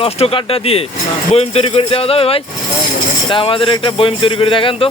নষ্ট কার্ডটা দিয়ে বইম তৈরি করে দেওয়া যাবে ভাই। তা আমাদের একটা বইম তৈরি করে দেখান তো।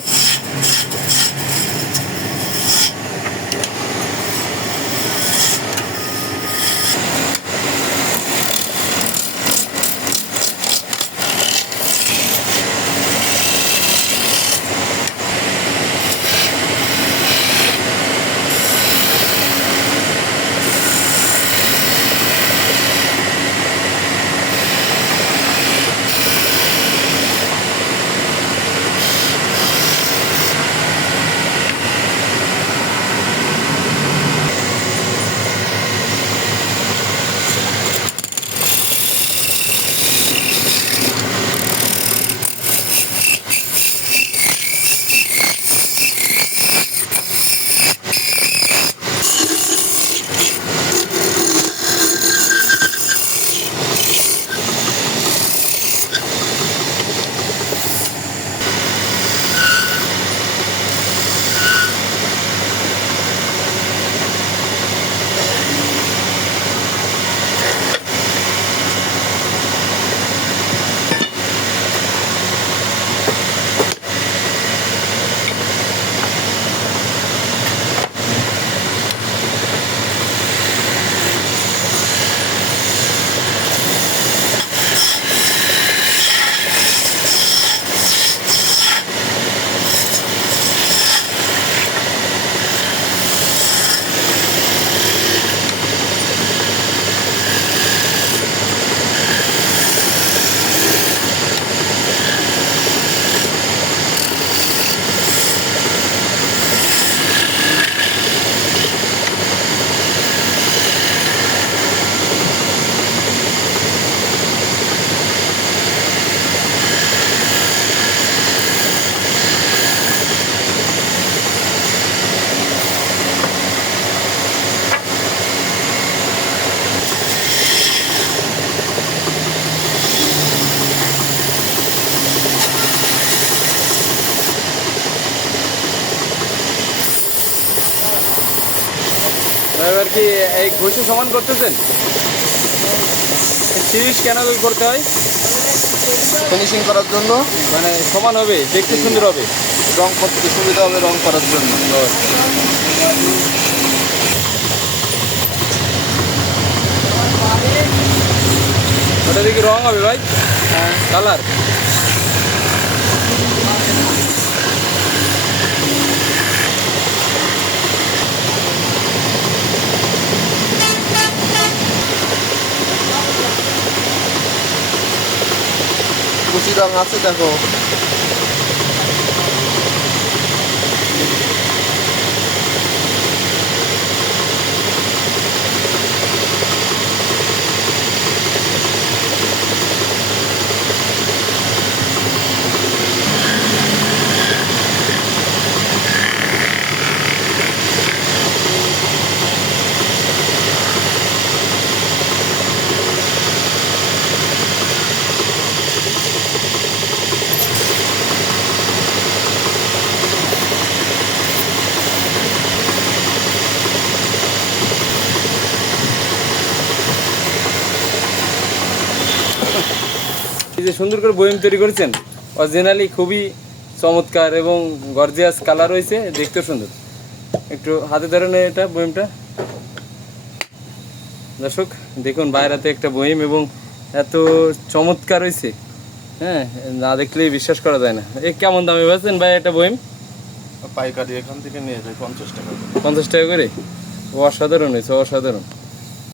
এবার কি এই ঘষে সমান করতেছেন? তিরিশ কেন করতে হয়? ফিনিশিং করার জন্য? মানে সমান হবে দেখতে সুন্দর হবে। রং করতে সুবিধা হবে রং করার জন্য। ওটা দেখি রং হবে ভাই। কালার। কুচি রং আছে দেখো। যে সুন্দর করে বইম তৈরি করেছেন অরিজিনালি খুবই চমৎকার এবং গর্জিয়াস কালার হয়েছে দেখতে সুন্দর। একটু হাতে ধরেন এটা বয়মটা দর্শক দেখুন বাইরাতে একটা বইম এবং এত চমৎকার হয়েছে হ্যাঁ না দেখলেই বিশ্বাস করা যায় না। এ কেমন দামে বেচেন ভাই একটা বইম পাইকারি এখান থেকে নিয়ে যায় পঞ্চাশ টাকা পঞ্চাশ টাকা করে? অসাধারণ হয়েছে অসাধারণ।